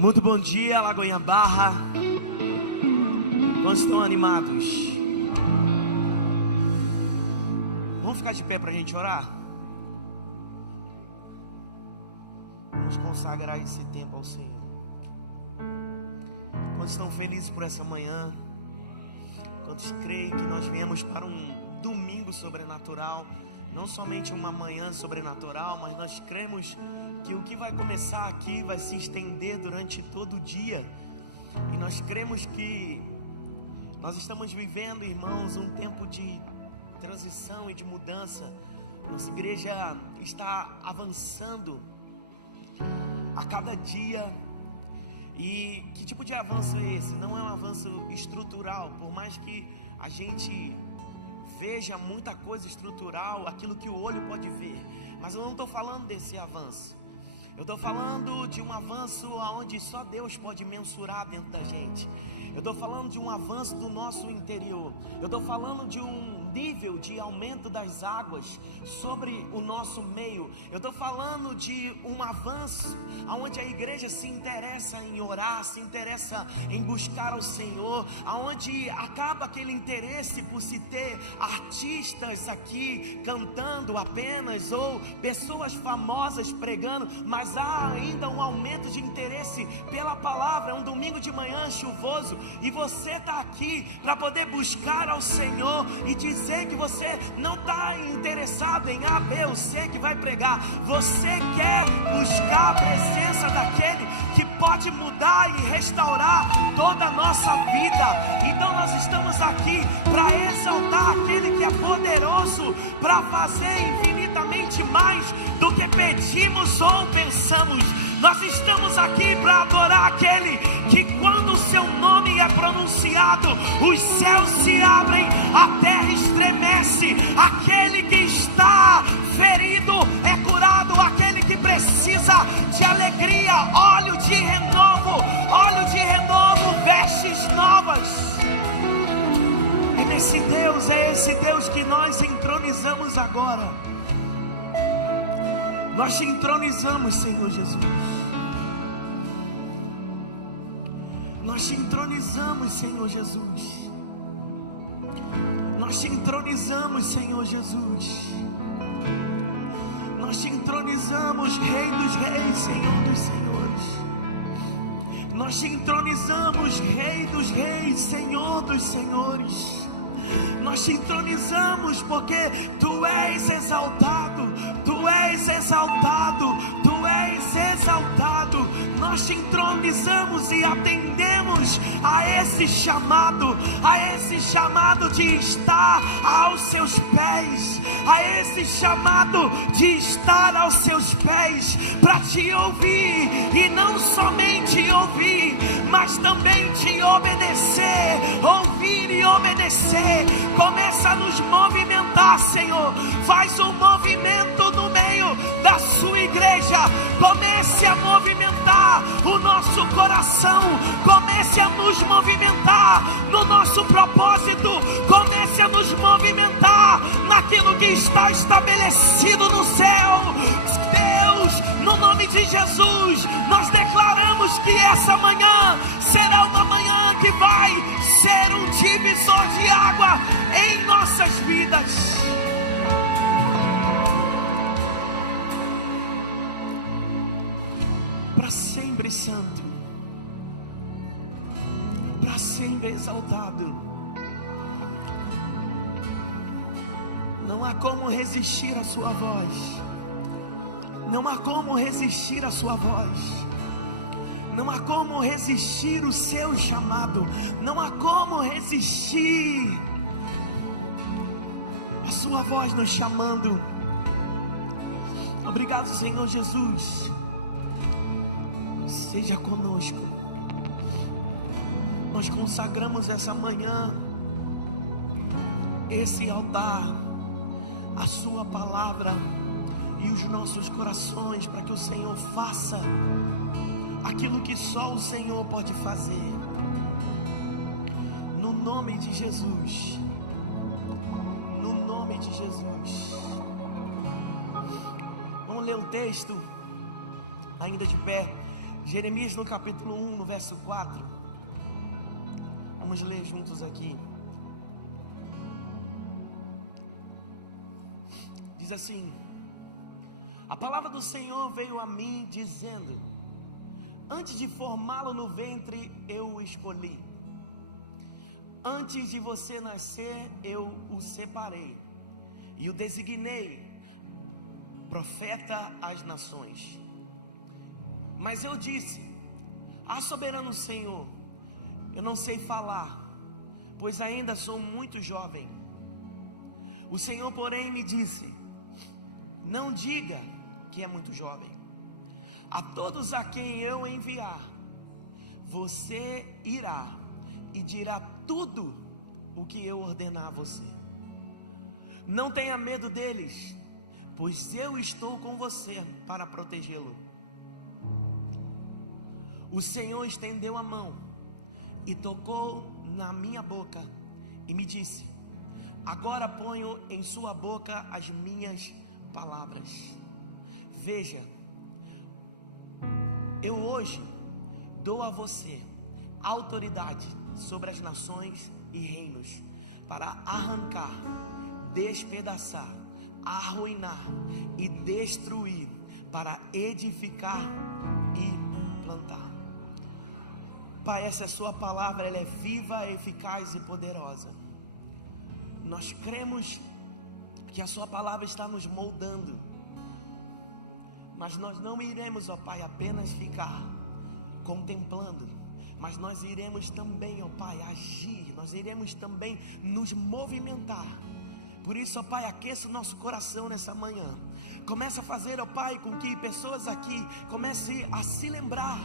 Muito bom dia, Lagoinha Barra. Quantos estão animados? Vamos ficar de pé para a gente orar? Vamos consagrar esse tempo ao Senhor. Quantos estão felizes por essa manhã? Quantos creem que nós viemos para um domingo sobrenatural? Não somente uma manhã sobrenatural, mas nós cremos que o que vai começar aqui vai se estender durante todo o dia. E nós cremos que nós estamos vivendo, irmãos, um tempo de transição e de mudança. Nossa igreja está avançando a cada dia. E que tipo de avanço é esse? Não é um avanço estrutural, por mais que a gente veja muita coisa estrutural, aquilo que o olho pode ver, mas eu não estou falando desse avanço. Eu estou falando de um avanço onde só Deus pode mensurar dentro da gente. Eu estou falando de um avanço do nosso interior. Eu estou falando de um nível de aumento das águas sobre o nosso meio. Eu estou falando de um avanço onde a igreja se interessa em orar, se interessa em buscar ao Senhor, onde acaba aquele interesse por se ter artistas aqui cantando apenas, ou pessoas famosas pregando, mas há ainda um aumento de interesse pela palavra. É um domingo de manhã chuvoso e você está aqui para poder buscar ao Senhor e dizer que você não está interessado em A, B ou C que vai pregar. Você quer buscar a presença daquele que pode mudar e restaurar toda a nossa vida. Então nós estamos aqui para exaltar aquele que é poderoso para fazer infinitamente mais do que pedimos ou pensamos. Nós estamos aqui para adorar aquele que, quando o seu nome é pronunciado, os céus se abrem, a terra estremece. Aquele que está ferido é curado, aquele que precisa de alegria, óleo de renovo, vestes novas. É esse Deus que nós entronizamos agora. Nós te entronizamos, Senhor Jesus. Nós te entronizamos, Senhor Jesus. Nós te entronizamos, Senhor Jesus. Nós te entronizamos, Rei dos Reis, Senhor dos Senhores. Nós te entronizamos, Rei dos Reis, Senhor dos Senhores. Nós te entronizamos porque Tu és exaltado, Tu és exaltado, Tu és exaltado. Nós te entronizamos e atendemos a esse chamado de estar aos Seus pés, a esse chamado de estar aos Seus pés, para Te ouvir, e não somente ouvir, mas também Te obedecer, ouvir e obedecer. Começa a nos movimentar, Senhor. Faz um movimento no meio da Sua igreja. Comece a movimentar o nosso coração. Comece a nos movimentar no nosso propósito. Comece a nos movimentar naquilo que está estabelecido no céu. Deus, no nome de Jesus, nós declaramos que essa manhã será uma manhã que vai ser um divisor de água em nossas vidas. Para sempre santo, para sempre exaltado. Não há como resistir à Sua voz. Não há como resistir à Sua voz. Não há como resistir o Seu chamado. Não há como resistir a Sua voz nos chamando. Obrigado, Senhor Jesus. Seja conosco. Nós consagramos essa manhã, esse altar, a Sua palavra e os nossos corações, para que o Senhor faça aquilo que só o Senhor pode fazer. No nome de Jesus. No nome de Jesus. Vamos ler o texto, ainda de pé. Jeremias no capítulo 1, no verso 4. Vamos ler juntos aqui. Diz assim: a palavra do Senhor veio a mim dizendo: antes de formá-lo no ventre eu o escolhi, antes de você nascer eu o separei e o designei profeta às nações. Mas eu disse: ah, soberano Senhor, eu não sei falar, pois ainda sou muito jovem. O Senhor, porém, me disse: não diga que é muito jovem. A todos a quem eu enviar, você irá e dirá tudo o que eu ordenar a você. Não tenha medo deles, pois eu estou com você para protegê-lo. O Senhor estendeu a mão e tocou na minha boca e me disse: agora ponho em sua boca as minhas palavras. Veja, eu hoje dou a você autoridade sobre as nações e reinos, para arrancar, despedaçar, arruinar e destruir, para edificar e plantar. Pai, essa é a sua palavra, ela é viva, eficaz e poderosa. Nós cremos que a sua palavra está nos moldando, mas nós não iremos, ó Pai, apenas ficar contemplando, mas nós iremos também, ó Pai, agir, nós iremos também nos movimentar. Por isso, ó Pai, aqueça o nosso coração nessa manhã. Começa a fazer, ó Pai, com que pessoas aqui comecem a se lembrar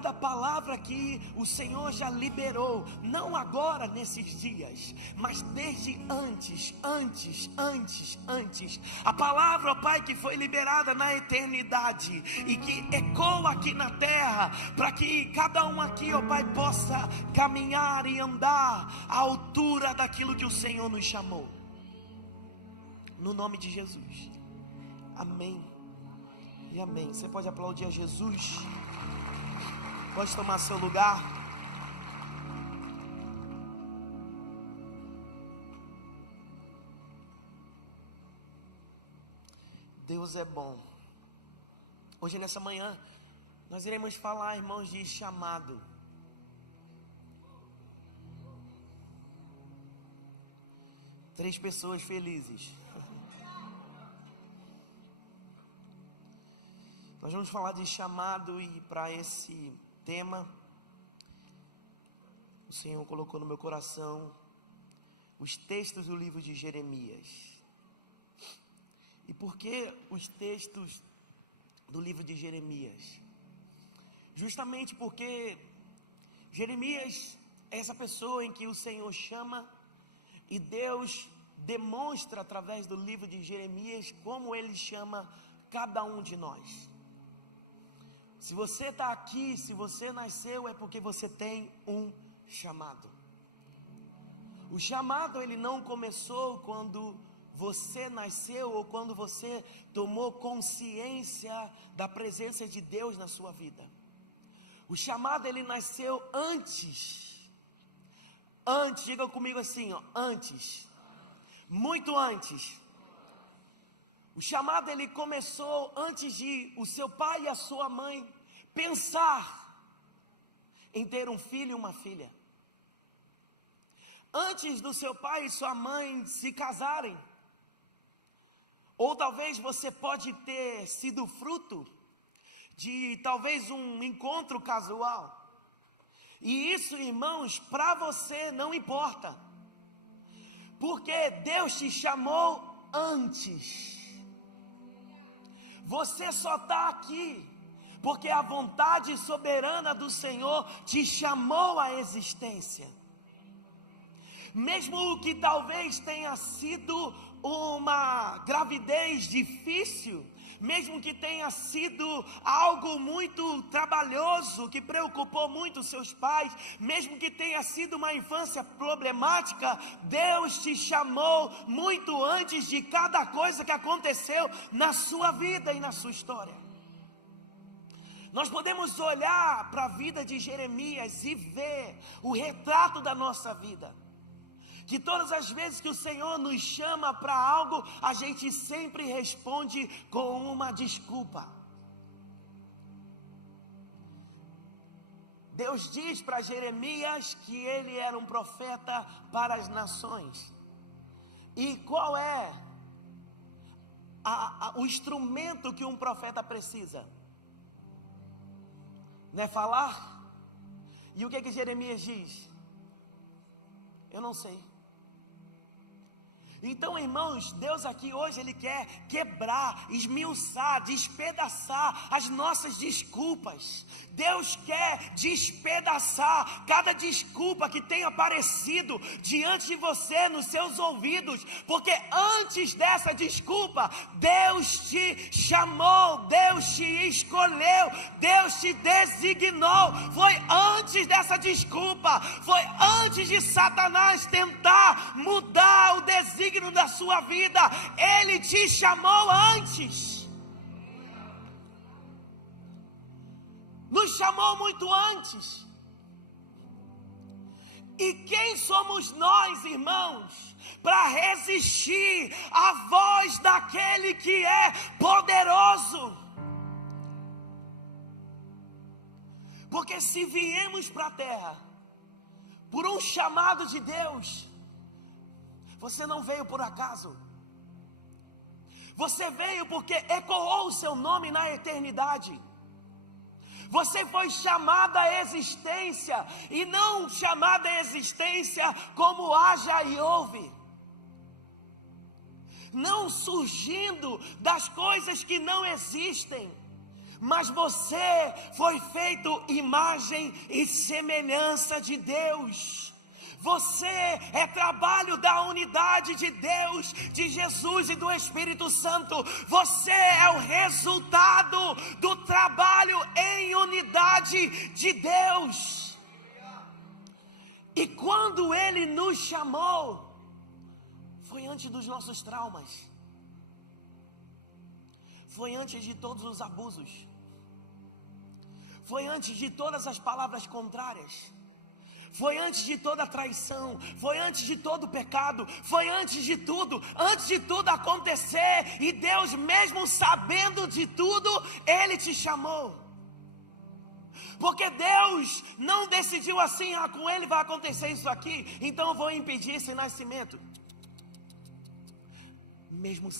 da palavra que o Senhor já liberou, não agora nesses dias, mas desde antes. A palavra, ó Pai, que foi liberada na eternidade e que ecoa aqui na terra, para que cada um aqui, ó Pai, possa caminhar e andar à altura daquilo que o Senhor nos chamou. No nome de Jesus. Amém e amém. Você pode aplaudir a Jesus? Pode tomar seu lugar. Deus é bom. Hoje, nessa manhã, nós iremos falar, irmãos, de chamado. Três pessoas felizes. Nós vamos falar de chamado, e para esse tema, o Senhor colocou no meu coração os textos do livro de Jeremias. E por que os textos do livro de Jeremias? Justamente porque Jeremias é essa pessoa em que o Senhor chama, e Deus demonstra através do livro de Jeremias como Ele chama cada um de nós. Se você está aqui, se você nasceu, é porque você tem um chamado. O chamado, ele não começou quando você nasceu ou quando você tomou consciência da presença de Deus na sua vida. O chamado, ele nasceu antes. Antes, diga comigo assim, ó, antes. Muito antes. O chamado, ele começou antes de o seu pai e a sua mãe pensar em ter um filho e uma filha. Antes do seu pai e sua mãe se casarem. Ou talvez você pode ter sido fruto de talvez um encontro casual. E isso, irmãos, para você não importa. Porque Deus te chamou antes. Você só está aqui porque a vontade soberana do Senhor te chamou à existência. Mesmo que talvez tenha sido uma gravidez difícil, mesmo que tenha sido algo muito trabalhoso, que preocupou muito seus pais, mesmo que tenha sido uma infância problemática, Deus te chamou muito antes de cada coisa que aconteceu na sua vida e na sua história. Nós podemos olhar para a vida de Jeremias e ver o retrato da nossa vida. Que todas as vezes que o Senhor nos chama para algo, a gente sempre responde com uma desculpa. Deus diz para Jeremias que ele era um profeta para as nações. E qual é o instrumento que um profeta precisa? Não é falar? E o que Jeremias diz? Eu não sei. Então, irmãos, Deus aqui hoje, Ele quer quebrar, esmiuçar, despedaçar as nossas desculpas. Deus quer despedaçar cada desculpa que tenha aparecido diante de você, nos seus ouvidos. Porque antes dessa desculpa, Deus te chamou, Deus te escolheu, Deus te designou. Foi antes dessa desculpa, foi antes de Satanás tentar mudar o desígnio da sua vida. Ele te chamou antes. Nos chamou muito antes. E quem somos nós, irmãos, para resistir à voz daquele que é poderoso? Porque se viemos para a terra por um chamado de Deus, você não veio por acaso. Você veio porque ecoou o seu nome na eternidade. Você foi chamada à existência, e não chamada à existência como haja e ouve. Não surgindo das coisas que não existem. Mas você foi feito imagem e semelhança de Deus. Você é trabalho da unidade de Deus, de Jesus e do Espírito Santo. Você é o resultado do trabalho em unidade de Deus. E quando Ele nos chamou, foi antes dos nossos traumas. Foi antes de todos os abusos. Foi antes de todas as palavras contrárias. Foi antes de toda a traição, foi antes de todo o pecado, foi antes de tudo acontecer, e Deus, mesmo sabendo de tudo, Ele te chamou. Porque Deus não decidiu assim: com Ele vai acontecer isso aqui, então eu vou impedir esse nascimento. Mesmo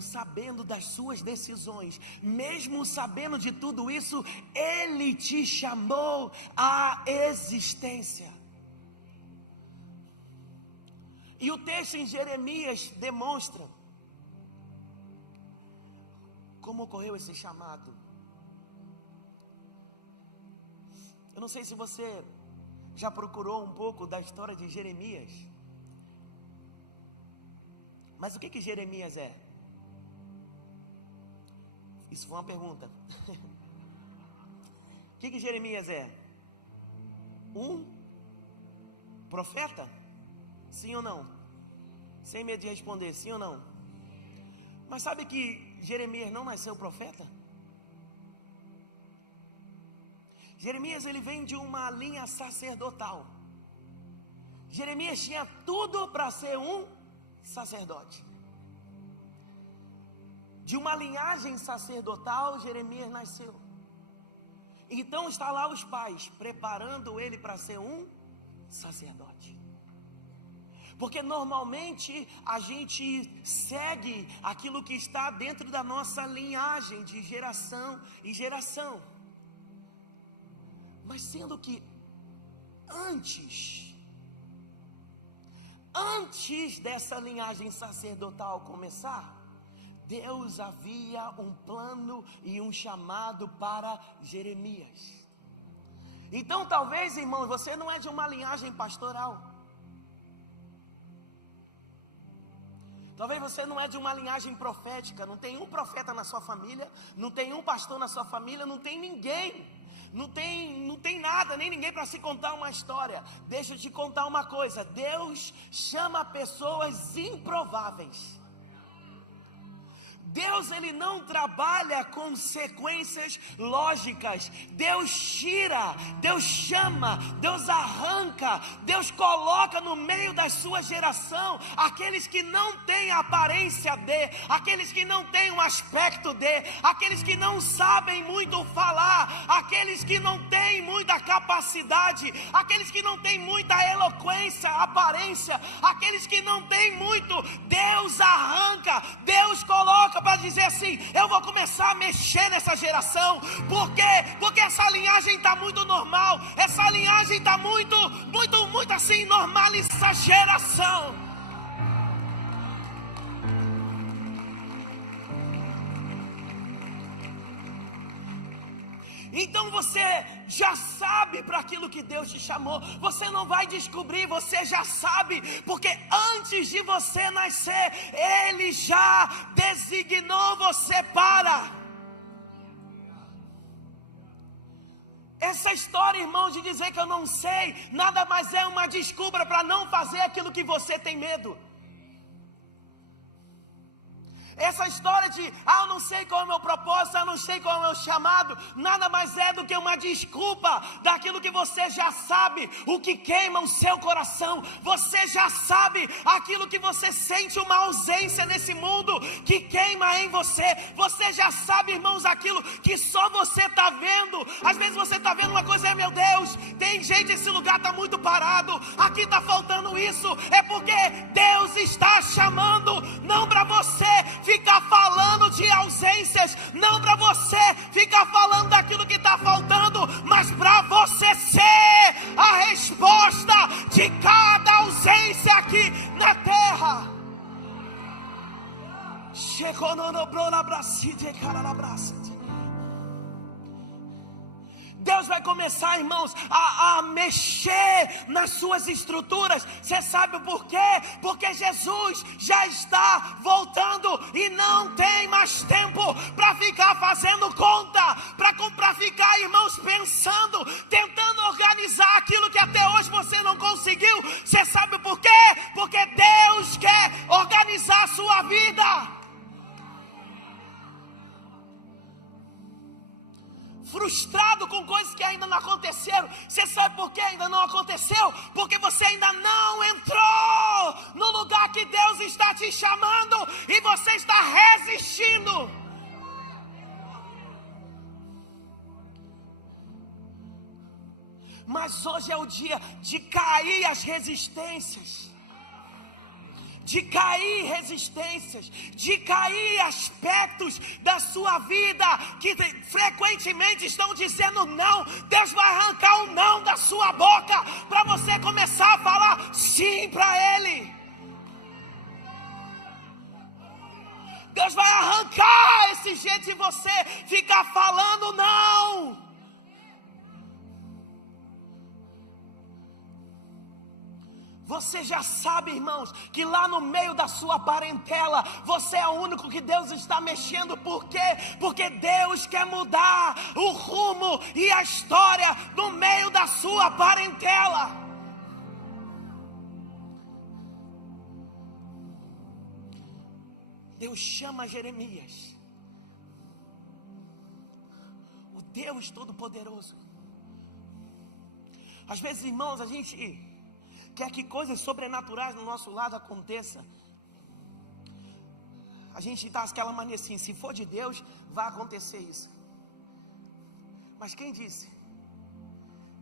sabendo das suas decisões, mesmo sabendo de tudo isso, Ele te chamou à existência. E o texto em Jeremias demonstra como ocorreu esse chamado. Eu não sei se você já procurou um pouco da história de Jeremias. Mas o que Jeremias é? Isso foi uma pergunta. O que Jeremias é? Um profeta? Sim ou não? Sem medo de responder, sim ou não? Mas sabe que Jeremias não nasceu profeta? Jeremias, ele vem de uma linha sacerdotal. Jeremias tinha tudo para ser um sacerdote. De uma linhagem sacerdotal, Jeremias nasceu. Então está lá os pais preparando ele para ser um sacerdote. Porque normalmente a gente segue aquilo que está dentro da nossa linhagem de geração em geração. Mas sendo que antes dessa linhagem sacerdotal começar, Deus havia um plano e um chamado para Jeremias. Então talvez, irmão, você não é de uma linhagem pastoral. Talvez você não é de uma linhagem profética. Não tem um profeta na sua família, não tem um pastor na sua família, não tem ninguém. Não tem nada, nem ninguém para se contar uma história. Deixa eu te contar uma coisa: Deus chama pessoas improváveis. Deus, ele não trabalha com sequências lógicas. Deus tira, Deus chama, Deus arranca, Deus coloca no meio da sua geração aqueles que não têm a aparência de, aqueles que não têm um aspecto de, aqueles que não sabem muito falar, aqueles que não têm muita capacidade, aqueles que não têm muita eloquência, aparência, aqueles que não têm muito. Deus arranca, Deus coloca para dizer assim: eu vou começar a mexer nessa geração. Por quê? Porque essa linhagem está muito normal, essa linhagem está muito assim, normaliza essa geração. Então você já sabe para aquilo que Deus te chamou. Você não vai descobrir, você já sabe, porque antes de você nascer, Ele já designou você para. Essa história, irmão, de dizer que eu não sei, nada mais é uma desculpa para não fazer aquilo que você tem medo. Essa história de, eu não sei qual é o meu propósito, eu não sei qual é o meu chamado, nada mais é do que uma desculpa daquilo que você já sabe, o que queima o seu coração. Você já sabe aquilo que você sente uma ausência nesse mundo que queima em você. Você já sabe, irmãos, aquilo que só você está vendo. Às vezes você está vendo uma coisa, meu Deus, tem gente, esse lugar está muito parado, aqui está faltando isso. É porque Deus está chamando, não para você ficar falando de ausências, não para você ficar falando daquilo que está faltando, mas para você ser a resposta de cada ausência aqui na terra. Chegou no braço de cara na braça. Deus vai começar, irmãos, a mexer nas suas estruturas. Você sabe por quê? Porque Jesus já está voltando e não tem mais tempo para ficar fazendo conta, para ficar, irmãos, pensando, tentando organizar aquilo que até hoje você não conseguiu. Você sabe por quê? Porque Deus quer organizar a sua vida. Frustrado com coisas que ainda não aconteceram. Você sabe por que ainda não aconteceu? Porque você ainda não entrou no lugar que Deus está te chamando e você está resistindo. Mas hoje é o dia de cair as resistências. De cair resistências, de cair aspectos da sua vida que frequentemente estão dizendo não. Deus vai arrancar o não da sua boca para você começar a falar sim para Ele. Deus vai arrancar esse jeito de você ficar falando não. Você já sabe, irmãos, que lá no meio da sua parentela, você é o único que Deus está mexendo. Por quê? Porque Deus quer mudar o rumo e a história no meio da sua parentela. Deus chama Jeremias, o Deus Todo-Poderoso. Às vezes, irmãos, a gente quer que coisas sobrenaturais no nosso lado aconteçam. A gente dá aquela mania assim: se for de Deus, vai acontecer isso. Mas quem disse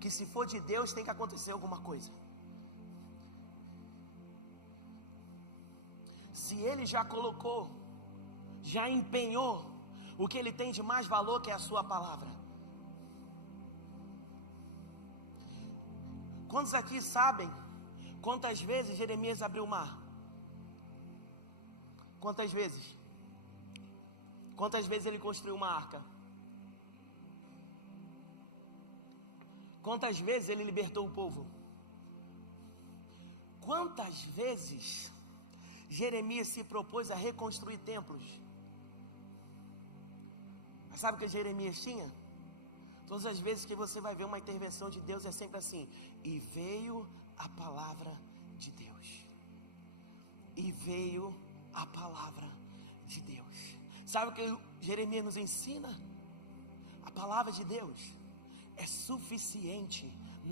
que se for de Deus tem que acontecer alguma coisa? Se Ele já colocou, já empenhou o que Ele tem de mais valor, que é a sua palavra. Quantos aqui sabem quantas vezes Jeremias abriu o mar? Quantas vezes? Quantas vezes ele construiu uma arca? Quantas vezes ele libertou o povo? Quantas vezes Jeremias se propôs a reconstruir templos? Mas sabe o que Jeremias tinha? Todas as vezes que você vai ver uma intervenção de Deus, é sempre assim: e veio a palavra de Deus. E veio a palavra de Deus. Sabe o que Jeremias nos ensina? A palavra de Deus é suficiente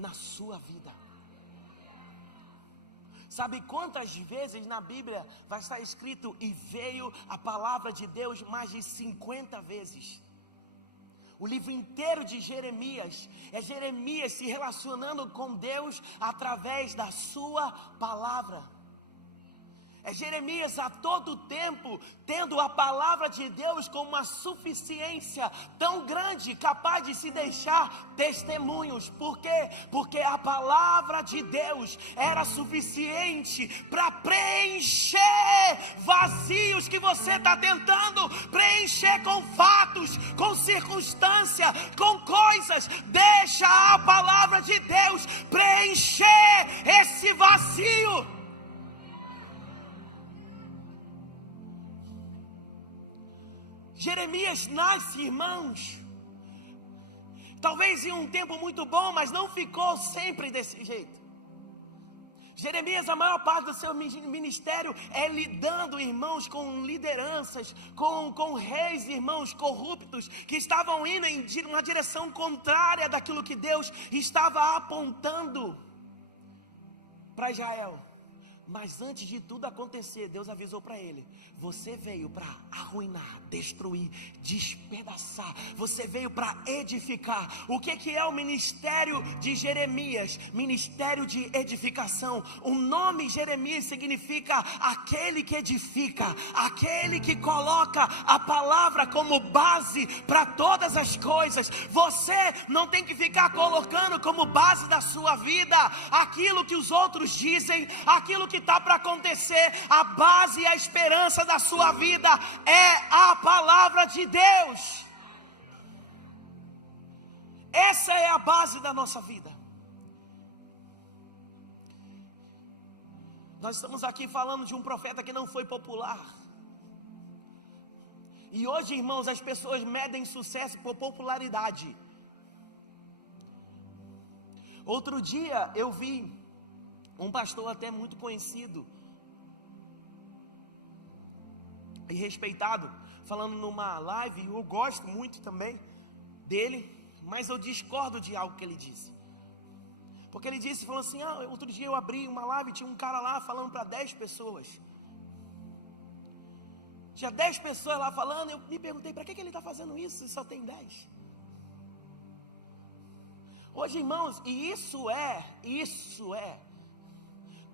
na sua vida. Sabe quantas vezes na Bíblia vai estar escrito e veio a palavra de Deus mais de 50 vezes? O livro inteiro de Jeremias é Jeremias se relacionando com Deus através da sua palavra. É Jeremias a todo tempo tendo a palavra de Deus como uma suficiência tão grande, capaz de se deixar testemunhos. Por quê? Porque a palavra de Deus era suficiente para preencher vazios que você está tentando preencher com fatos, com circunstância, com coisas. Deixa a palavra de Deus preencher esse vazio. Jeremias nasce, irmãos, talvez em um tempo muito bom, mas não ficou sempre desse jeito. Jeremias, a maior parte do seu ministério é lidando, irmãos, com lideranças, com reis, irmãos, corruptos, que estavam indo em uma direção contrária daquilo que Deus estava apontando para Israel. Mas antes de tudo acontecer, Deus avisou para ele: você veio para arruinar, destruir, despedaçar. Você veio para edificar. O que é o ministério de Jeremias? Ministério de edificação. O nome Jeremias significa aquele que edifica, aquele que coloca a palavra como base para todas as coisas. Você não tem que ficar colocando como base da sua vida aquilo que os outros dizem, aquilo que está para acontecer. A base e a esperança da sua vida é a palavra de Deus. Essa é a base da nossa vida. Nós estamos aqui falando de um profeta que não foi popular. E hoje, irmãos, as pessoas medem sucesso por popularidade. Outro dia eu vi um pastor até muito conhecido e respeitado, falando numa live. Eu gosto muito também dele, mas eu discordo de algo que ele disse. Porque ele disse, falou assim: outro dia eu abri uma live, tinha um cara lá falando para 10 pessoas. Tinha 10 pessoas lá falando. Eu me perguntei, para que ele está fazendo isso se só tem 10? Hoje, irmãos, e isso é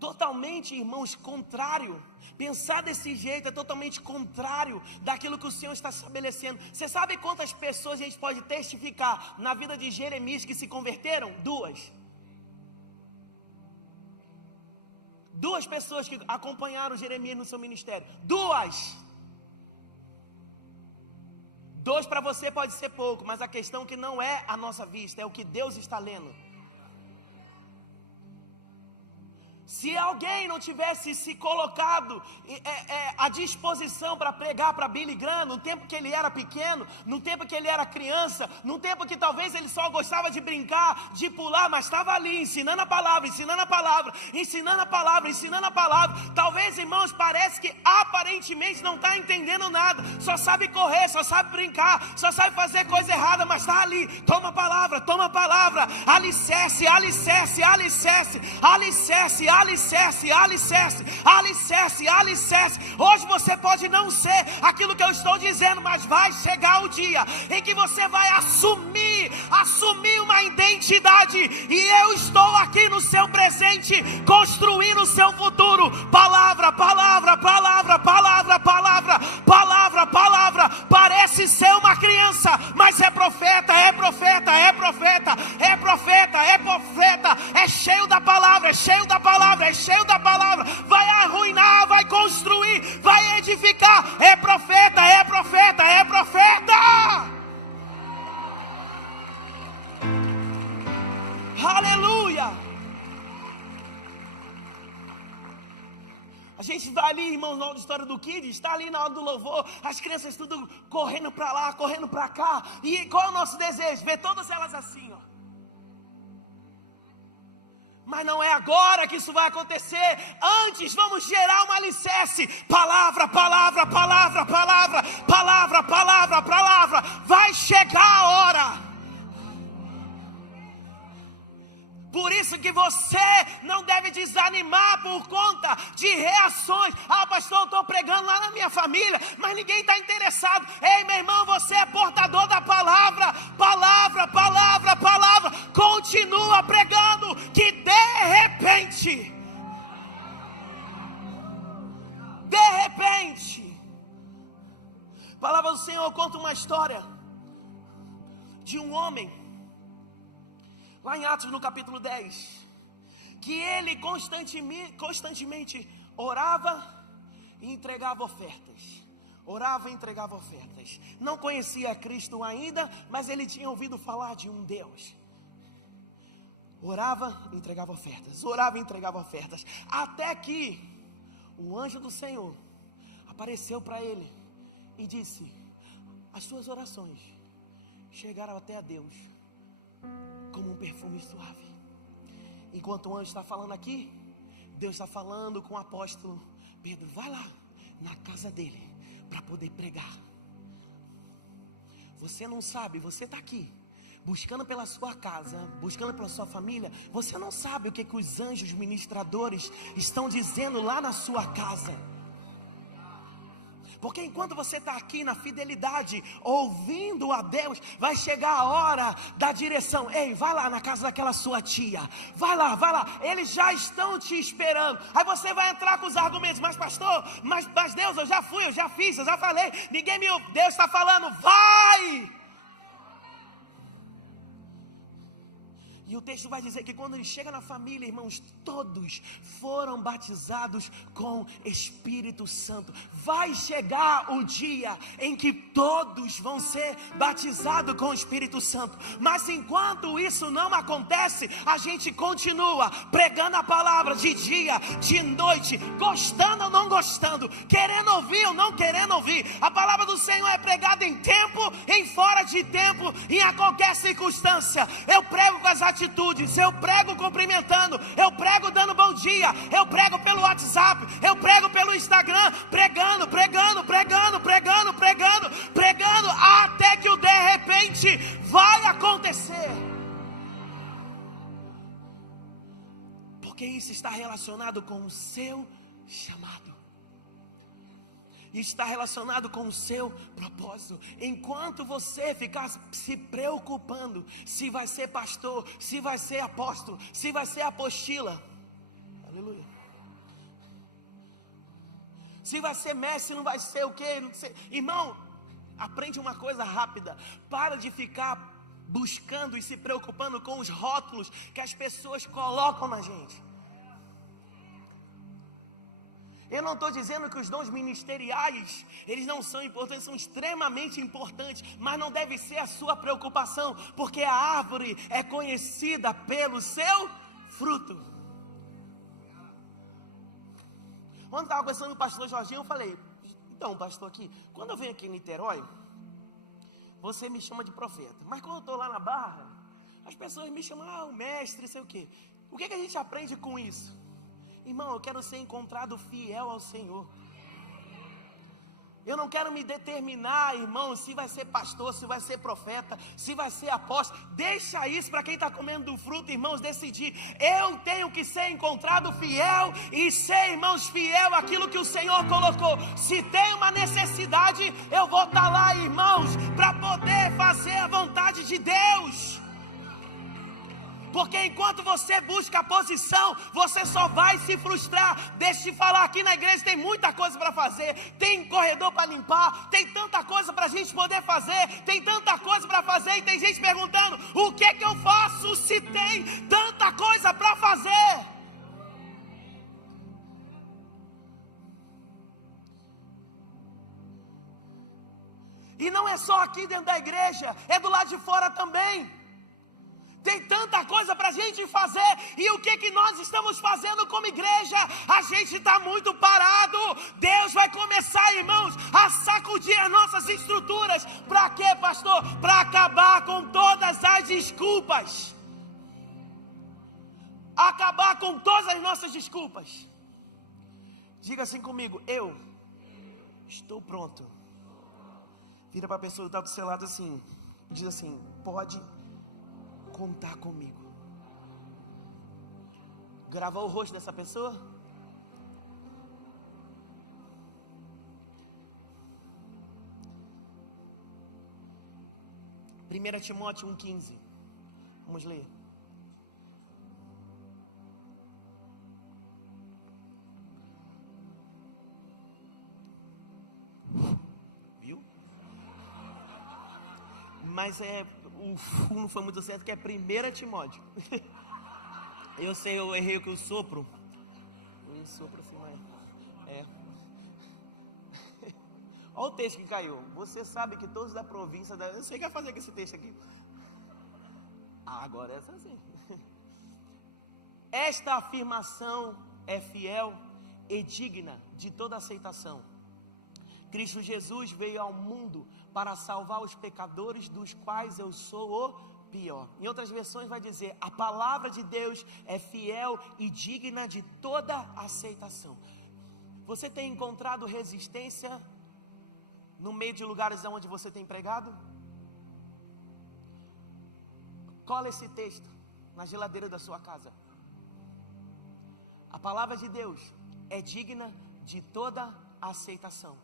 totalmente, irmãos, contrário. Pensar desse jeito é totalmente contrário daquilo que o Senhor está estabelecendo. Você sabe quantas pessoas a gente pode testificar na vida de Jeremias que se converteram? 2. 2 pessoas que acompanharam Jeremias no seu ministério. 2 para você pode ser pouco, mas a questão que não é a nossa vista, é o que Deus está lendo. Se alguém não tivesse se colocado à disposição para pregar para Billy Graham, no tempo que ele era pequeno, no tempo que ele era criança, no tempo que talvez ele só gostava de brincar, de pular, mas estava ali ensinando a palavra, ensinando a palavra, ensinando a palavra, ensinando a palavra. Talvez, irmãos, parece que aparentemente não está entendendo nada, só sabe correr, só sabe brincar, só sabe fazer coisa errada, mas está ali. Toma a palavra, alicerce, alicerce, alicerce, alicerce, alicerce, alicerce, alicerce, alicerce. Hoje você pode não ser aquilo que eu estou dizendo, mas vai chegar o dia em que você vai assumir uma identidade, e eu estou aqui no seu presente, construindo o seu futuro. Palavra, palavra, palavra, palavra, palavra, palavra, palavra. Parece ser uma criança, mas é profeta, é profeta, é profeta, é profeta, é profeta, é cheio da palavra, é cheio da palavra, é cheio da palavra. Vai arruinar, vai construir, vai edificar. É profeta, é profeta, é profeta. Aleluia. A gente está ali, irmãos, na auditório do Kids, está ali na hora do louvor, as crianças tudo correndo para lá, correndo para cá. E qual é o nosso desejo? Ver todas elas assim, ó. mas não é agora que isso vai acontecer. Antes vamos gerar um alicerce. Palavra, palavra, palavra, palavra, palavra, palavra, palavra. Vai chegar a hora. Por isso que você não deve desanimar por conta de reações. Ah, pastor, eu estou pregando lá na minha família, mas ninguém está interessado. Ei, meu irmão, você é portador da palavra. Palavra, palavra, palavra. Continua pregando, que de repente, a palavra do Senhor conta uma história de um homem, lá em Atos no capítulo 10, que ele constantemente orava e entregava ofertas. Orava e entregava ofertas. Não conhecia Cristo ainda, mas ele tinha ouvido falar de um Deus. Orava e entregava ofertas. Orava e entregava ofertas. Até que o anjo do Senhor apareceu para ele e disse: as suas orações chegaram até a Deus como um perfume suave. Enquanto o anjo está falando aqui, Deus está falando com o apóstolo Pedro: vai lá na casa dele para poder pregar. Você não sabe, você está aqui buscando pela sua casa, buscando pela sua família. Você não sabe o que os anjos ministradores estão dizendo lá na sua casa. Porque enquanto você está aqui na fidelidade, ouvindo a Deus, vai chegar a hora da direção. Ei, vai lá na casa daquela sua tia. Vai lá, eles já estão te esperando. Aí você vai entrar com os argumentos: mas pastor, mas Deus, eu já fui, eu já fiz, eu já falei, ninguém me ouve. Deus está falando: vai! E o texto vai dizer que quando ele chega na família, irmãos, todos foram batizados com Espírito Santo. Vai chegar o dia em que todos vão ser batizados com o Espírito Santo. Mas enquanto isso não acontece, a gente continua pregando a palavra de dia, de noite, gostando ou não gostando, querendo ouvir ou não querendo ouvir. A palavra do Senhor é pregada em tempo, em fora de tempo, em a qualquer circunstância. Eu prego com as atitudes, eu prego cumprimentando, eu prego dando bom dia, eu prego pelo WhatsApp, eu prego pelo Instagram, pregando, até que o de repente vai acontecer. Porque isso está relacionado com o seu chamado, está relacionado com o seu propósito. Enquanto você ficar se preocupando se vai ser pastor, se vai ser apóstolo, se vai ser apostila, aleluia, se vai ser mestre, não vai ser o quê, não sei. Irmão, aprende uma coisa rápida: para de ficar buscando e se preocupando com os rótulos que as pessoas colocam na gente. Eu não estou dizendo que os dons ministeriais, eles não são importantes, são extremamente importantes, mas não deve ser a sua preocupação, porque a árvore é conhecida pelo seu fruto. Quando eu estava conversando com o pastor Jorginho, eu falei: então, pastor, aqui, quando eu venho aqui em Niterói, você me chama de profeta, mas quando eu estou lá na Barra, as pessoas me chamam, o mestre, sei o quê. O que a gente aprende com isso? Irmão, eu quero ser encontrado fiel ao Senhor. Eu não quero me determinar, irmão, se vai ser pastor, se vai ser profeta, se vai ser apóstolo. Deixa isso para quem está comendo do fruto, irmãos, decidir. Eu tenho que ser encontrado fiel e ser, irmãos, fiel àquilo que o Senhor colocou. Se tem uma necessidade, eu vou estar lá, irmãos, para poder fazer a vontade de Deus. Porque enquanto você busca a posição, você só vai se frustrar. Deixa eu te falar, aqui na igreja tem muita coisa para fazer. Tem corredor para limpar, tem tanta coisa para a gente poder fazer, tem tanta coisa para fazer. E tem gente perguntando: o que eu faço se tem tanta coisa para fazer? E não é só aqui dentro da igreja, é do lado de fora também. Tem tanta coisa para a gente fazer. E o que nós estamos fazendo como igreja? A gente está muito parado. Deus vai começar, irmãos, a sacudir as nossas estruturas. Para quê, pastor? Para acabar com todas as desculpas. acabar com todas as nossas desculpas. Diga assim comigo: eu estou pronto. Vira para a pessoa que está do seu lado assim, e diz assim: pode contar comigo. Gravou o rosto dessa pessoa? 1 Timóteo 1,15. Vamos ler. Viu? Mas não foi muito certo, que é 1 Timóteo. Eu sei, eu errei o sopro. O sopro assim, mas olha o texto que caiu. Você sabe que todos da província, eu sei o que vai fazer com esse texto aqui. Agora essa sim. Esta afirmação é fiel e digna de toda aceitação. Cristo Jesus veio ao mundo para salvar os pecadores, dos quais eu sou o pior. Em outras versões vai dizer: a palavra de Deus é fiel e digna de toda aceitação. Você tem encontrado resistência no meio de lugares onde você tem pregado? Cola esse texto na geladeira da sua casa. A palavra de Deus é digna de toda aceitação.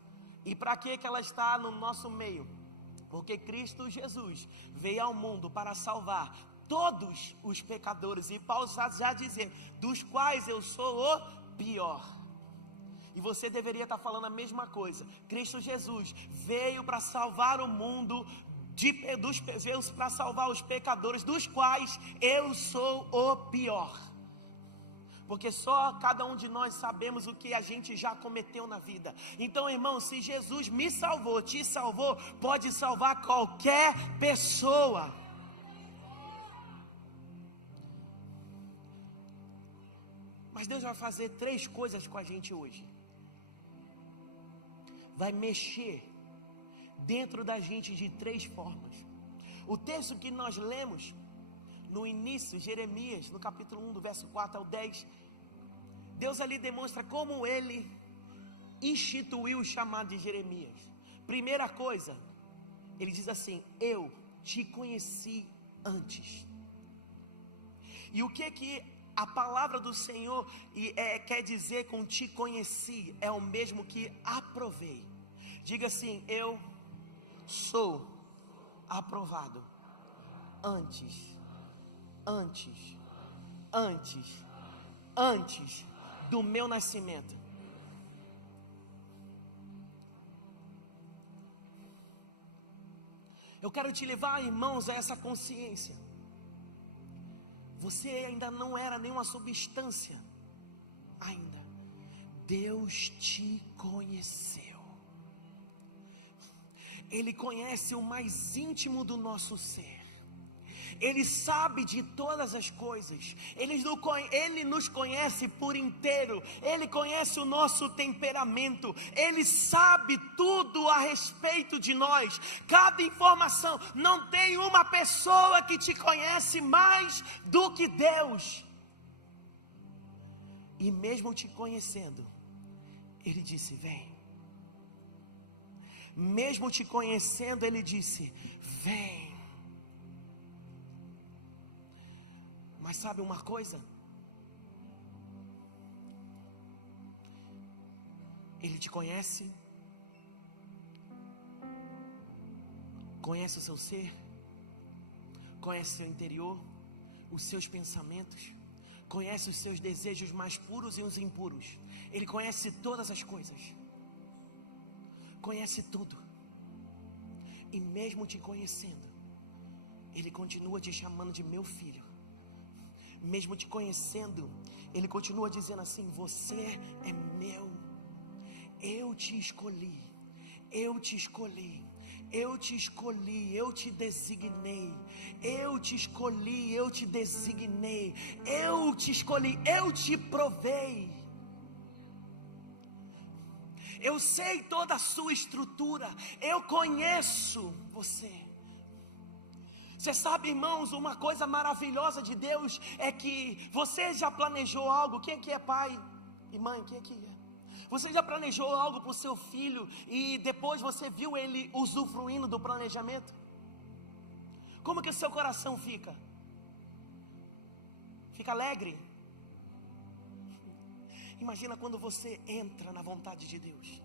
E para que ela está no nosso meio? Porque Cristo Jesus veio ao mundo para salvar todos os pecadores. E Paulo já dizendo: dos quais eu sou o pior. E você deveria estar falando a mesma coisa. Cristo Jesus veio para salvar o mundo, veio para salvar os pecadores, dos quais eu sou o pior. Porque só cada um de nós sabemos o que a gente já cometeu na vida. Então, irmão, se Jesus me salvou, te salvou, pode salvar qualquer pessoa. Mas Deus vai fazer 3 coisas com a gente hoje. Vai mexer dentro da gente de 3 formas. O texto que nós lemos no início, Jeremias, no capítulo 1, do verso 4 ao 10, Deus ali demonstra como Ele instituiu o chamado de Jeremias. Primeira coisa, Ele diz assim: eu te conheci antes. E o que a palavra do Senhor quer dizer com te conheci? É o mesmo que aprovei. Diga assim: eu sou aprovado antes do meu nascimento. Eu quero te levar, irmãos, a essa consciência. Você ainda não era nenhuma substância ainda. Deus te conheceu. Ele conhece o mais íntimo do nosso ser. Ele sabe de todas as coisas. Ele nos conhece por inteiro. Ele conhece o nosso temperamento. Ele sabe tudo a respeito de nós. Cada informação. Não tem uma pessoa que te conhece mais do que Deus. E mesmo te conhecendo, Ele disse: vem. Mesmo te conhecendo, Ele disse: vem. Mas sabe uma coisa? Ele te conhece, conhece o seu ser, conhece o seu interior, os seus pensamentos, conhece os seus desejos mais puros e os impuros. Ele conhece todas as coisas, conhece tudo. E mesmo te conhecendo, Ele continua te chamando de meu filho. Mesmo te conhecendo, Ele continua dizendo assim: você é meu. Eu te escolhi. Eu te escolhi. Eu te escolhi, eu te designei. Eu te escolhi, eu te designei. Eu te escolhi, eu te provei. Eu sei toda a sua estrutura. Eu conheço você. Você sabe, irmãos, uma coisa maravilhosa de Deus é que você já planejou algo. Quem aqui é pai e mãe? Quem aqui é? Você já planejou algo para o seu filho e depois você viu ele usufruindo do planejamento? Como que o seu coração fica? Fica alegre? Imagina quando você entra na vontade de Deus.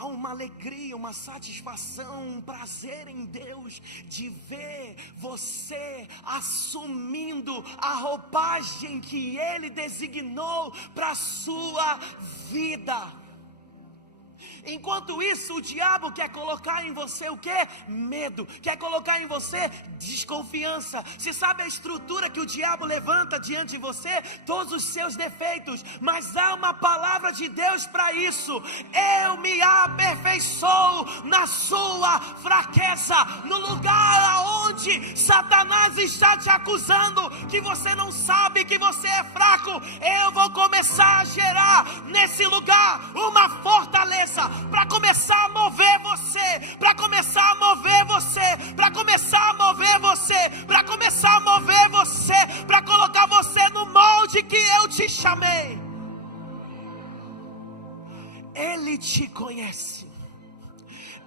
Há uma alegria, uma satisfação, um prazer em Deus de ver você assumindo a roupagem que Ele designou para a sua vida. Enquanto isso, o diabo quer colocar em você o quê? Medo. Quer colocar em você desconfiança. Se sabe a estrutura que o diabo levanta diante de você? Todos os seus defeitos. Mas há uma palavra de Deus para isso. Eu me aperfeiçoo na sua fraqueza. No lugar onde Satanás está te acusando que você não sabe, que você é fraco, eu vou começar a gerar nesse lugar uma fortaleza para começar a mover você, para começar a mover você, para começar a mover você, para começar a mover você, para colocar você no molde que eu te chamei. Ele te conhece.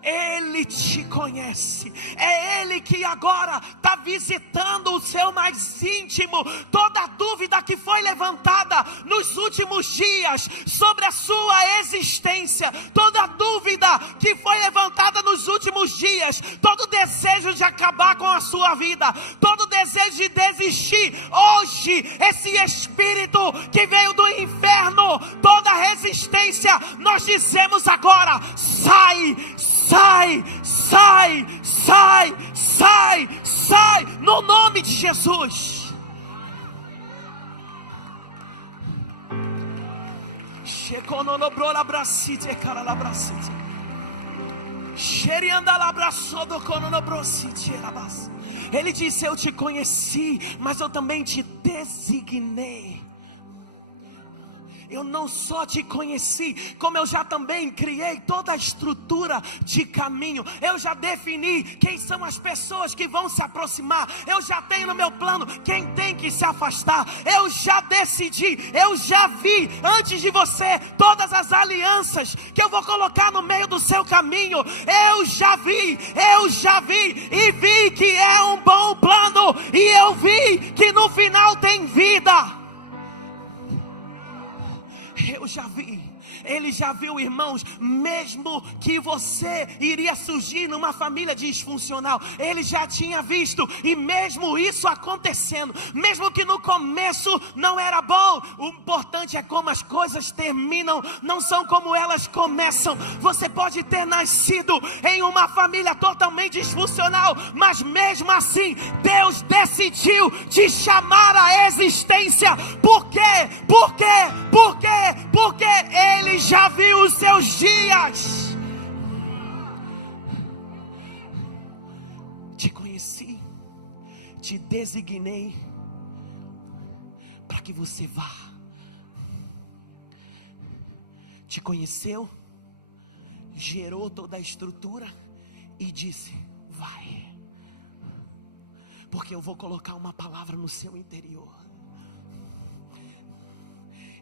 Ele te conhece. É Ele que agora está visitando o seu mais íntimo. Toda dúvida que foi levantada nos últimos dias sobre a sua existência, toda dúvida que foi levantada nos últimos dias, todo desejo de acabar com a sua vida, todo desejo de desistir, hoje esse espírito que veio do inferno, toda resistência, nós dizemos agora: sai, sai, sai, sai, sai, sai, no nome de Jesus. Ele disse: eu te conheci, mas eu também te designei. Eu não só te conheci, como eu já também criei toda a estrutura de caminho. Eu já defini quem são as pessoas que vão se aproximar. Eu já tenho no meu plano quem tem que se afastar. Eu já decidi, eu já vi antes de você todas as alianças que eu vou colocar no meio do seu caminho. Eu já vi e vi que é um bom plano, e eu vi que no final tem vida. Eu já vi. Ele já viu, irmãos, mesmo que você iria surgir numa família disfuncional, ele já tinha visto. E mesmo isso acontecendo, mesmo que no começo não era bom, o importante é como as coisas terminam, não são como elas começam. Você pode ter nascido em uma família totalmente disfuncional, mas mesmo assim Deus decidiu te chamar à existência. Por quê? Por quê? Por quê? Porque Ele já viu os seus dias. Te conheci, te designei para que você vá. Te conheceu, gerou toda a estrutura e disse: vai, porque eu vou colocar uma palavra no seu interior.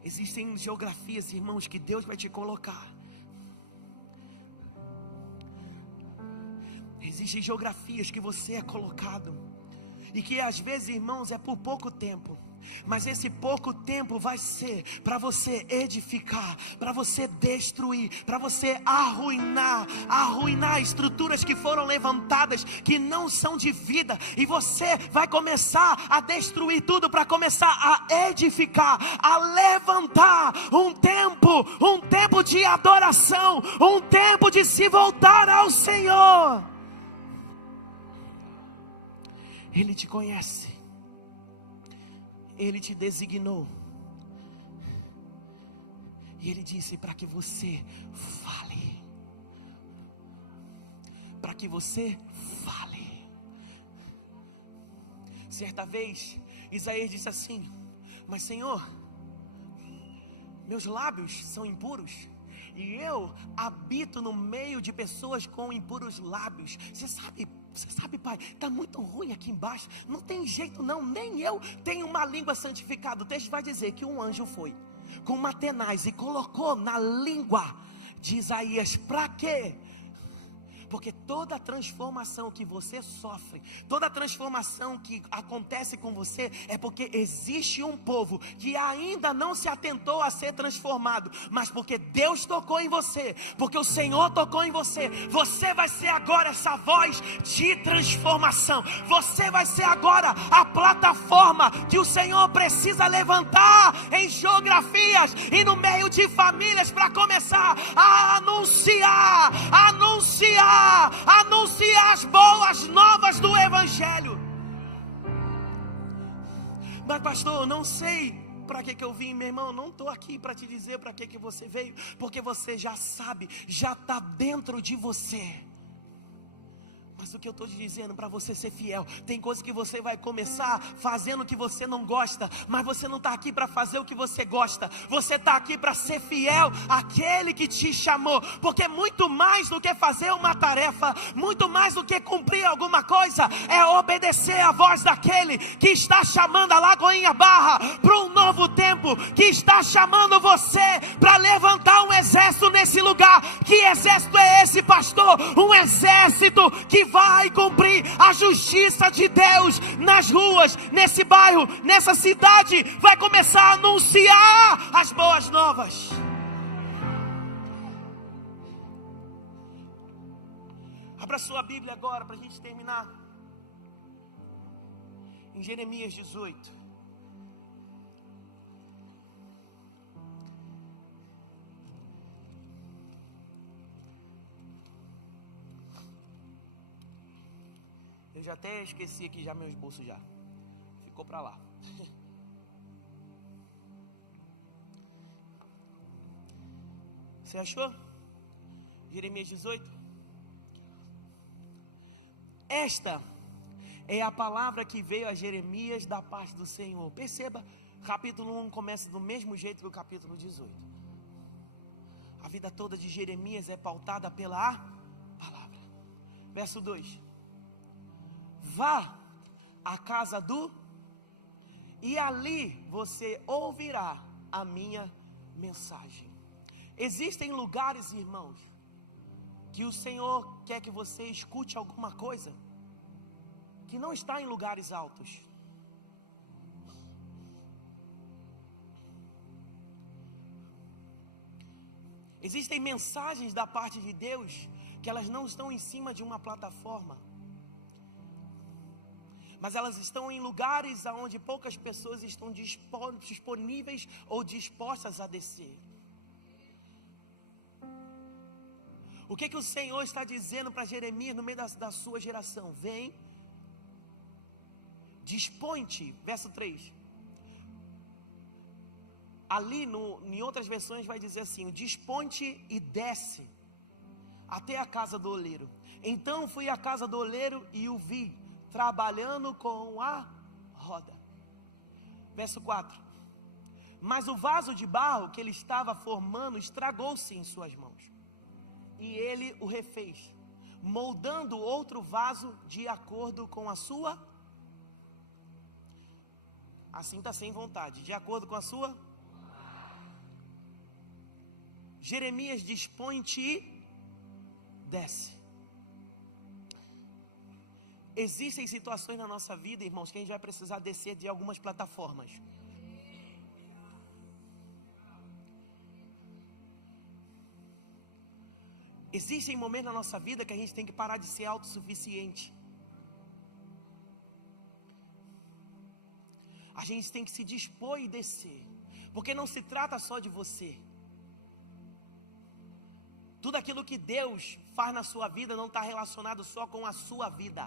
Existem geografias, irmãos, que Deus vai te colocar. Existem geografias que você é colocado, e que às vezes, irmãos, é por pouco tempo. Mas esse pouco tempo vai ser para você edificar, para você destruir, para você arruinar estruturas que foram levantadas, que não são de vida. E você vai começar a destruir tudo para começar a edificar, a levantar um tempo de adoração, um tempo de se voltar ao Senhor. Ele te conhece. Ele te designou. E Ele disse para que você fale. Para que você fale. Certa vez, Isaías disse assim: mas Senhor, meus lábios são impuros. e eu habito no meio de pessoas com impuros lábios. Você sabe, pai, está muito ruim aqui embaixo, não tem jeito não, nem eu tenho uma língua santificada. O texto vai dizer que um anjo foi com uma tenaz e colocou na língua de Isaías. Para quê? Porque toda transformação que você sofre, toda transformação que acontece com você, é porque existe um povo que ainda não se atentou a ser transformado, mas porque Deus tocou em você, porque o Senhor tocou em você, você vai ser agora essa voz de transformação. Você vai ser agora a plataforma que o Senhor precisa levantar em geografias e no meio de famílias, para começar a anunciar as boas novas do Evangelho. Mas pastor, eu não sei para que eu vim. Meu irmão, não estou aqui para te dizer para que você veio, porque você já sabe, já está dentro de você. Mas o que eu estou te dizendo, para você ser fiel, tem coisa que você vai começar fazendo o que você não gosta, mas você não está aqui para fazer o que você gosta, você está aqui para ser fiel àquele que te chamou, porque muito mais do que fazer uma tarefa, muito mais do que cumprir alguma coisa, é obedecer a voz daquele que está chamando a Lagoinha Barra para um novo tempo, que está chamando você para levantar um exército nesse lugar. Que exército é esse, pastor? Um exército que vai cumprir a justiça de Deus nas ruas, nesse bairro, nessa cidade. Vai começar a anunciar as boas novas. Abra sua Bíblia agora para a gente terminar. Em Jeremias 18. Eu já até esqueci aqui já meus bolsos já. Ficou para lá. Você achou? Jeremias 18. Esta é a palavra que veio a Jeremias da parte do Senhor. Perceba, capítulo 1 começa do mesmo jeito que o capítulo 18. A vida toda de Jeremias é pautada pela palavra. Verso 2. Vá à casa e ali você ouvirá a minha mensagem. Existem lugares, irmãos, que o Senhor quer que você escute alguma coisa que não está em lugares altos. Existem mensagens da parte de Deus que elas não estão em cima de uma plataforma, mas elas estão em lugares onde poucas pessoas estão disponíveis ou dispostas a descer. O que o Senhor está dizendo para Jeremias no meio da sua geração? Vem, dispõe-te, verso 3. Ali em outras versões vai dizer assim: dispõe-te e desce até a casa do oleiro. Então fui à casa do oleiro e o vi trabalhando com a roda. Verso 4. Mas o vaso de barro que ele estava formando estragou-se em suas mãos, e ele o refez, moldando outro vaso de acordo com a sua. Assim está sem vontade, de acordo com a sua. Jeremias, dispõe-te e desce. Existem situações na nossa vida, irmãos, que a gente vai precisar descer de algumas plataformas. Existem momentos na nossa vida que a gente tem que parar de ser autossuficiente. A gente tem que se dispor e descer, porque não se trata só de você. Tudo aquilo que Deus faz na sua vida não está relacionado só com a sua vida.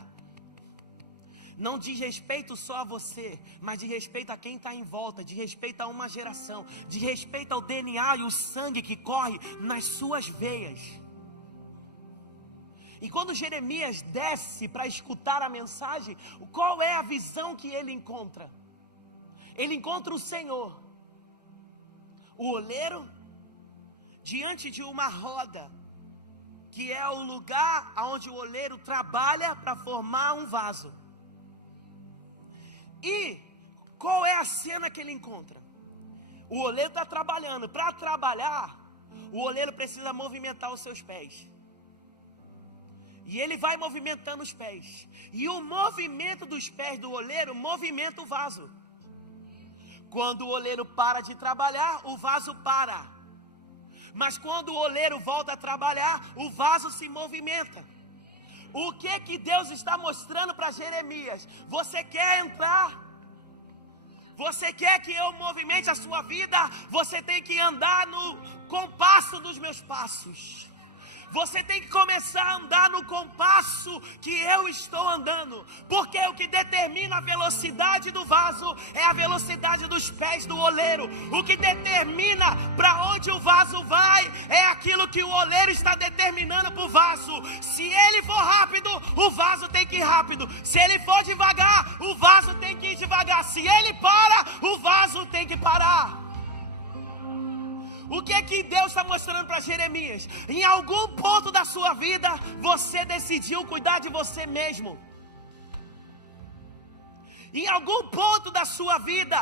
Não diz respeito só a você, mas diz respeito a quem está em volta, diz respeito a uma geração, diz respeito ao DNA e o sangue que corre nas suas veias. E quando Jeremias desce para escutar a mensagem, qual é a visão que ele encontra? Ele encontra o Senhor, o oleiro, diante de uma roda, que é o lugar onde o oleiro trabalha para formar um vaso. E qual é a cena que ele encontra? O oleiro está trabalhando. Para trabalhar, o oleiro precisa movimentar os seus pés. E ele vai movimentando os pés. E o movimento dos pés do oleiro movimenta o vaso. Quando o oleiro para de trabalhar, o vaso para. Mas quando o oleiro volta a trabalhar, o vaso se movimenta. O que Deus está mostrando para Jeremias? Você quer entrar? Você quer que eu movimente a sua vida? Você tem que andar no compasso dos meus passos. Você tem que começar a andar no compasso que eu estou andando. Porque o que determina a velocidade do vaso é a velocidade dos pés do oleiro. O que determina para onde o vaso vai é aquilo que o oleiro está determinando para o vaso. Se ele for rápido, o vaso tem que ir rápido. Se ele for devagar, o vaso tem que ir devagar. Se ele para, o vaso tem que parar. O que Deus está mostrando para Jeremias? Em algum ponto da sua vida, você decidiu cuidar de você mesmo. Em algum ponto da sua vida,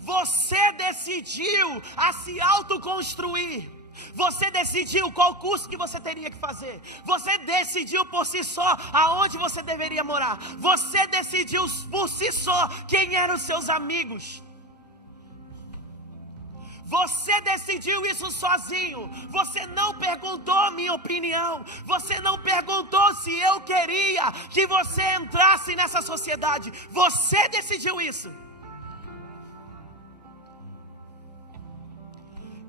você decidiu a se autoconstruir. Você decidiu qual curso que você teria que fazer. Você decidiu por si só aonde você deveria morar. Você decidiu por si só quem eram os seus amigos. Você decidiu isso sozinho. Você não perguntou a minha opinião. Você não perguntou se eu queria que você entrasse nessa sociedade. Você decidiu isso.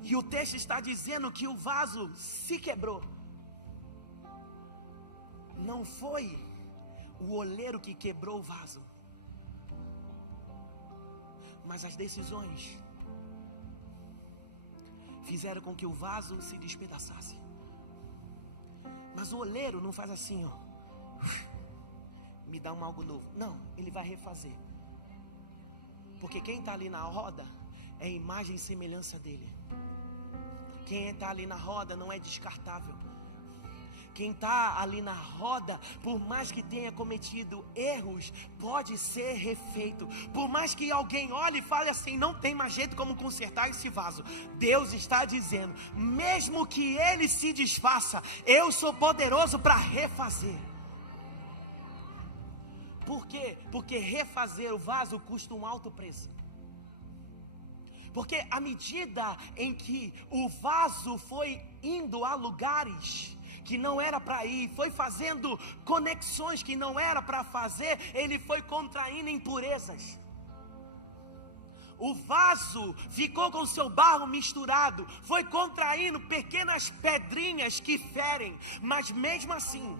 E o texto está dizendo que o vaso se quebrou. Não foi o oleiro que quebrou o vaso, mas as decisões fizeram com que o vaso se despedaçasse. Mas o oleiro não faz assim, ó, me dá algo novo. Não, ele vai refazer. Porque quem está ali na roda é imagem e semelhança dele. Quem está ali na roda não é descartável. Quem está ali na roda, por mais que tenha cometido erros, pode ser refeito. Por mais que alguém olhe e fale assim, não tem mais jeito como consertar esse vaso. Deus está dizendo, mesmo que ele se desfaça, eu sou poderoso para refazer. Por quê? Porque refazer o vaso custa um alto preço. Porque à medida em que o vaso foi indo a lugares que não era para ir, foi fazendo conexões que não era para fazer, ele foi contraindo impurezas. O vaso ficou com seu barro misturado, foi contraindo pequenas pedrinhas que ferem, mas mesmo assim,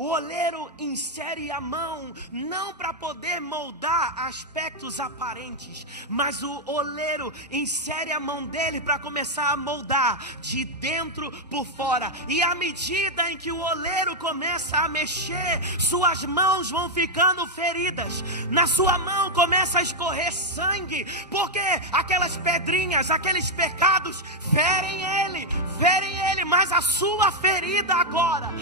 o oleiro insere a mão, não para poder moldar aspectos aparentes, mas o oleiro insere a mão dele para começar a moldar de dentro por fora. E à medida em que o oleiro começa a mexer, suas mãos vão ficando feridas. Na sua mão começa a escorrer sangue, porque aquelas pedrinhas, aqueles pecados ferem ele, mas a sua ferida agora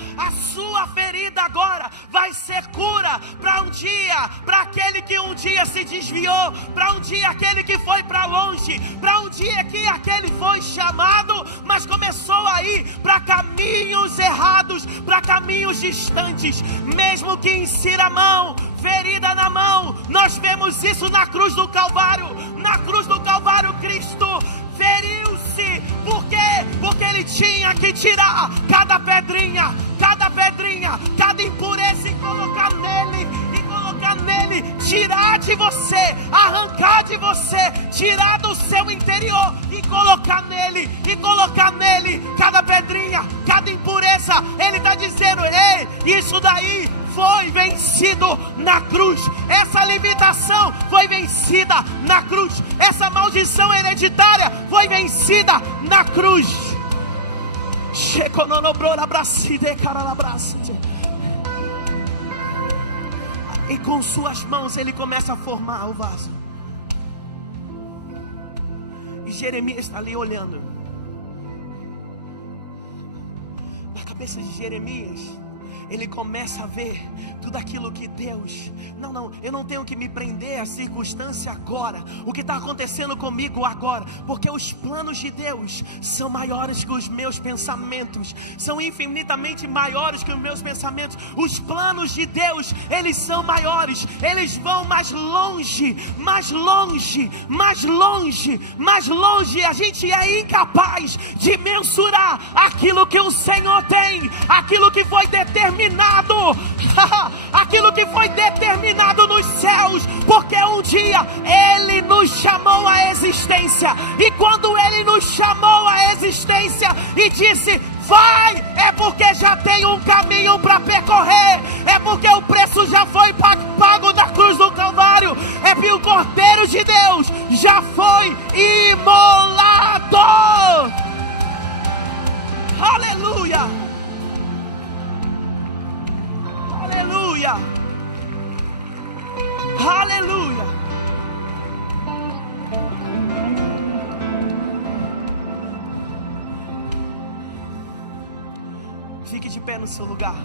vai ser cura para um dia, para aquele que um dia se desviou, para um dia aquele que foi para longe, para um dia que aquele foi chamado, mas começou a ir para caminhos errados, para caminhos distantes. Mesmo que insira a mão, ferida na mão, nós vemos isso na cruz do Calvário. Na cruz do Calvário, Cristo feriu-se. Por quê? Porque ele tinha que tirar cada pedrinha, cada impureza e colocar nele, tirar de você, arrancar de você, tirar do seu interior e colocar nele, cada pedrinha, cada impureza. Ele está dizendo, ei, isso daí foi vencido na cruz. Essa limitação foi vencida na cruz. Essa maldição hereditária foi vencida na cruz. E com suas mãos ele começa a formar o vaso. E Jeremias está ali olhando. cabeça de Jeremias, ele começa a ver tudo aquilo que Deus... Não, eu não tenho que me prender à circunstância agora, o que está acontecendo comigo agora, porque os planos de Deus são maiores que os meus pensamentos, são infinitamente maiores que os meus pensamentos. Os planos de Deus, eles são maiores, eles vão mais longe, mais longe, mais longe, mais longe. A gente é incapaz de mensurar aquilo que o Senhor tem, aquilo que foi determinado, aquilo que foi determinado nos céus, porque um dia Ele nos chamou à existência, e quando Ele nos chamou à existência e disse: vai, é porque já tem um caminho para percorrer, é porque o preço já foi pago na cruz do Calvário, é porque o Cordeiro de Deus já foi imolado. Aleluia, aleluia, aleluia. Fique de pé no seu lugar.